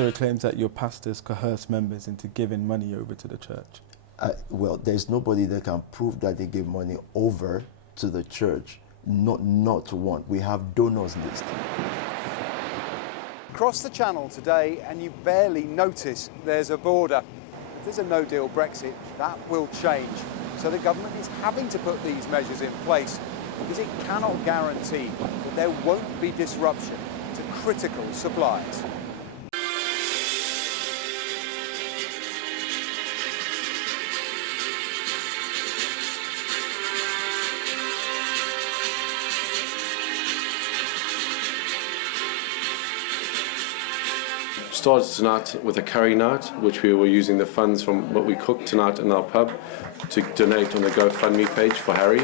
There are claims that your pastors coerce members into giving money over to the church. Well, there's nobody that can prove that they give money over to the church. Not one. We have donors list. Cross the channel today and you barely notice there's a border. If there's a no-deal Brexit, that will change. So the government is having to put these measures in place because it cannot guarantee that there won't be disruption to critical supplies. Started tonight with a curry night, which we were using the funds from what we cooked tonight in our pub to donate on the GoFundMe page for Harry.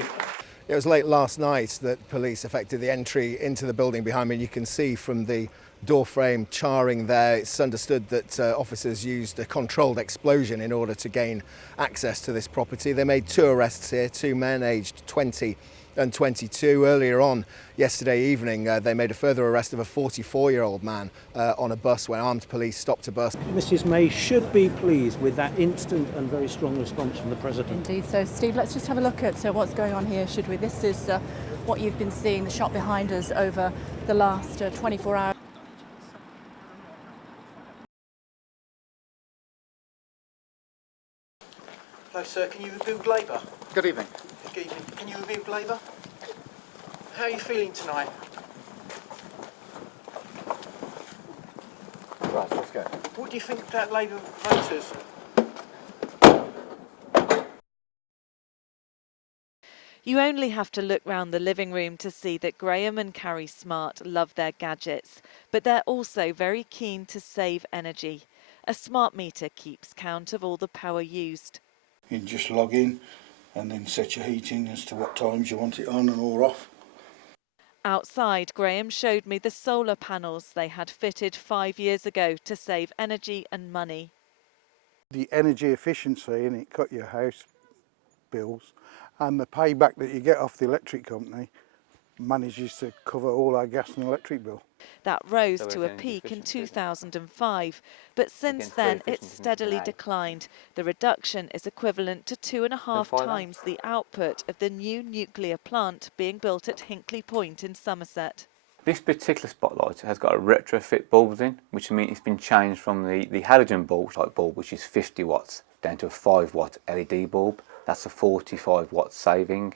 It was late last night that police effected the entry into the building behind me. You can see from the door frame charring there, it's understood that officers used a controlled explosion in order to gain access to this property. They made 2 arrests here, 2 men aged 20 and 22. Earlier on yesterday evening, they made a further arrest of a 44-year-old man on a bus when armed police stopped a bus. Mrs May should be pleased with that instant and very strong response from the President. Indeed. So, Steve, let's just have a look at what's going on here, should we? This is what you've been seeing, the shot behind us over the last 24 hours. Hello, sir. Can you rebuild Labour? Good evening. Good evening. Can you rebuild Labour? How are you feeling tonight? Right, let's go. What do you think about Labour voters? You only have to look round the living room to see that Graham and Carrie Smart love their gadgets, but they're also very keen to save energy. A smart meter keeps count of all the power used. You can just log in and then set your heating as to what times you want it on and or off. Outside, Graham showed me the solar panels they had fitted 5 years ago to save energy and money. The energy efficiency, and it cut your house bills, and the payback that you get off the electric company manages to cover all our gas and electric bill. That rose to a peak in 2005, but since then it's steadily declined. The reduction is equivalent to 2.5 times the output of the new nuclear plant being built at Hinkley Point in Somerset. This particular spotlight has got a retrofit bulbs in, which means it's been changed from the halogen bulb, which is 50 watts, down to a 5-watt LED bulb. That's a 45 watt saving.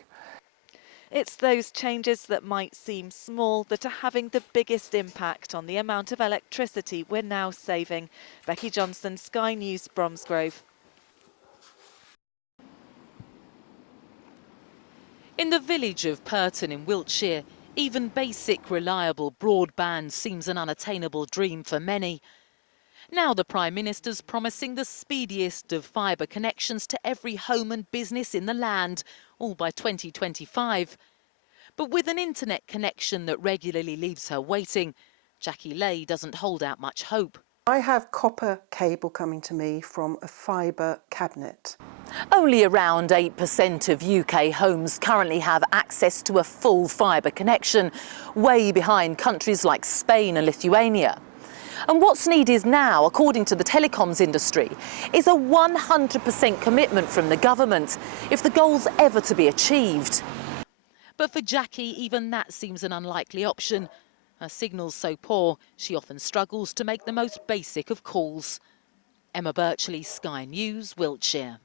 It's those changes that might seem small that are having the biggest impact on the amount of electricity we're now saving. Becky Johnson, Sky News, Bromsgrove. In the village of Purton in Wiltshire, even basic, reliable broadband seems an unattainable dream for many. Now the Prime Minister's promising the speediest of fibre connections to every home and business in the land, all by 2025. But with an internet connection that regularly leaves her waiting, Jackie Lay doesn't hold out much hope. I have copper cable coming to me from a fibre cabinet. Only around 8% of UK homes currently have access to a full fibre connection, way behind countries like Spain and Lithuania. And what's needed now, according to the telecoms industry, is a 100% commitment from the government if the goal's ever to be achieved. But for Jackie, even that seems an unlikely option. Her signal's so poor, she often struggles to make the most basic of calls. Emma Birchley, Sky News, Wiltshire.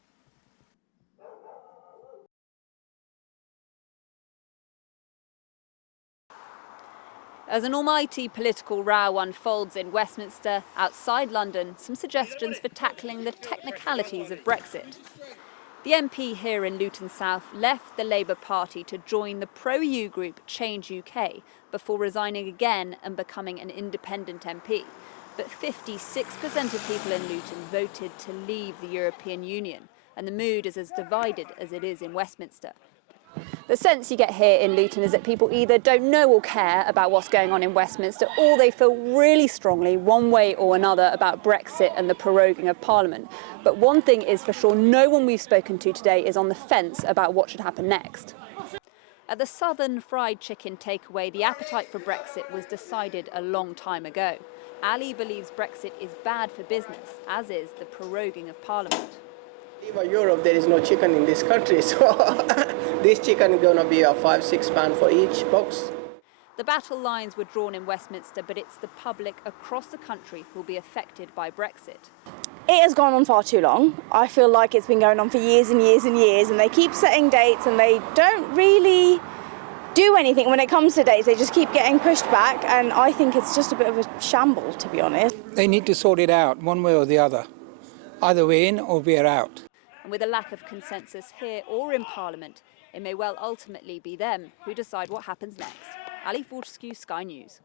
As an almighty political row unfolds in Westminster, outside London, some suggestions for tackling the technicalities of Brexit. The MP here in Luton South left the Labour Party to join the pro-EU group Change UK before resigning again and becoming an independent MP. But 56% of people in Luton voted to leave the European Union, and the mood is as divided as it is in Westminster. The sense you get here in Luton is that people either don't know or care about what's going on in Westminster, or they feel really strongly one way or another about Brexit and the proroguing of Parliament. But one thing is for sure, no one we've spoken to today is on the fence about what should happen next. At the Southern Fried Chicken takeaway, the appetite for Brexit was decided a long time ago. Ali believes Brexit is bad for business, as is the proroguing of Parliament. Even Europe, there is no chicken in this country, so this chicken is going to be £5-6 for each box. The battle lines were drawn in Westminster, but it's the public across the country who will be affected by Brexit. It has gone on far too long. I feel like it's been going on for years and years and years, and they keep setting dates and they don't really do anything when it comes to dates. They just keep getting pushed back, and I think it's just a bit of a shamble, to be honest. They need to sort it out one way or the other. Either we're in or we're out. And with a lack of consensus here or in Parliament, it may well ultimately be them who decide what happens next. Ali Fortescue, Sky News.